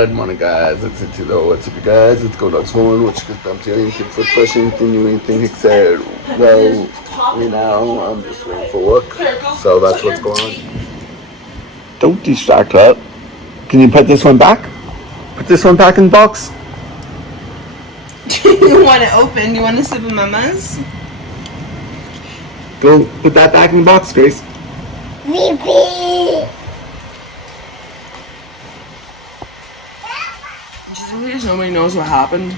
Good morning, guys. It's Tito. What's up, you guys? It's Go Dogs Horn. What you got to anything for fresh, anything new, anything said. Well, right now, I'm just waiting for work. So that's what's going on. Don't distract her. Can you put this one back? Put this one back in the box. You want it open? You want a sip of mamas? Go put that back in the box, Grace. Just in case nobody knows what happened.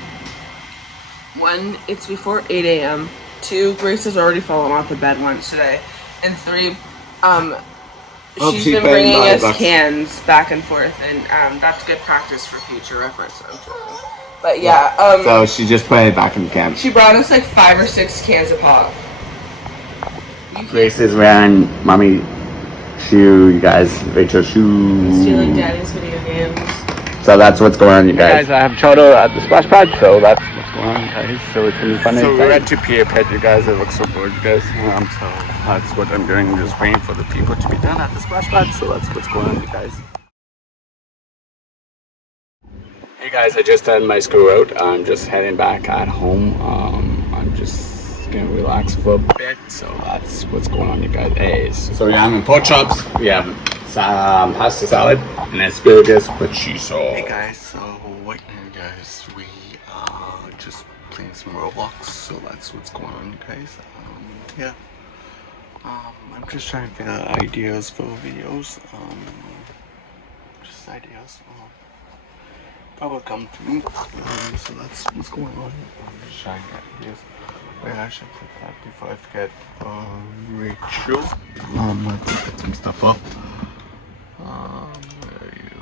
1, it's before 8 a.m. 2, Grace has already fallen off the bed once today. And 3, she's been bringing us cans back and forth, and that's good practice for future reference, I'm sure. But yeah, so she just put it back in the can. She brought us like 5 or 6 cans of pop. Grace is wearing mommy shoe, you guys. Rachel's shoe. Stealing daddy's video games. So that's what's going on, you guys. I have Choto at the splash pad, so that's what's going on, guys. So it's gonna be fun. So we're at 2 PA pet, you guys. It looks so good, you guys. So that's what I'm doing. I'm just waiting for the people to be done at the splash pad. So that's what's going on, you guys. Hey guys, I just had my school route. I'm just heading back at home. I'm just gonna relax for a bit. So that's what's going on, you guys. Hey, so we're having pork chops. We have pasta salad and asparagus with cheese. Hey guys, so right now, guys, we are just playing some Roblox. So that's what's going on, you guys. Yeah. I'm just trying to figure out ideas for videos. Just ideas. Probably come to me. So that's what's going on. I'm just trying to get ideas. Wait, I should put that before I forget. Rachel. I have to put some stuff up. Where are you?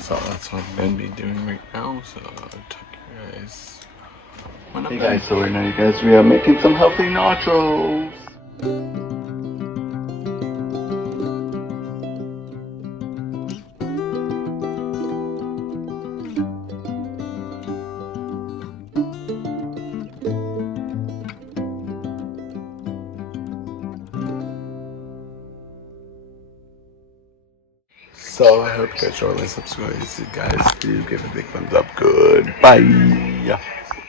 So that's what I'm gonna be doing right now. So I'll talk to you guys. Hey guys, so right now, you guys, we are making some healthy nachos. So I hope you guys enjoy my subscribe. Guys, please give a big thumbs up. Goodbye.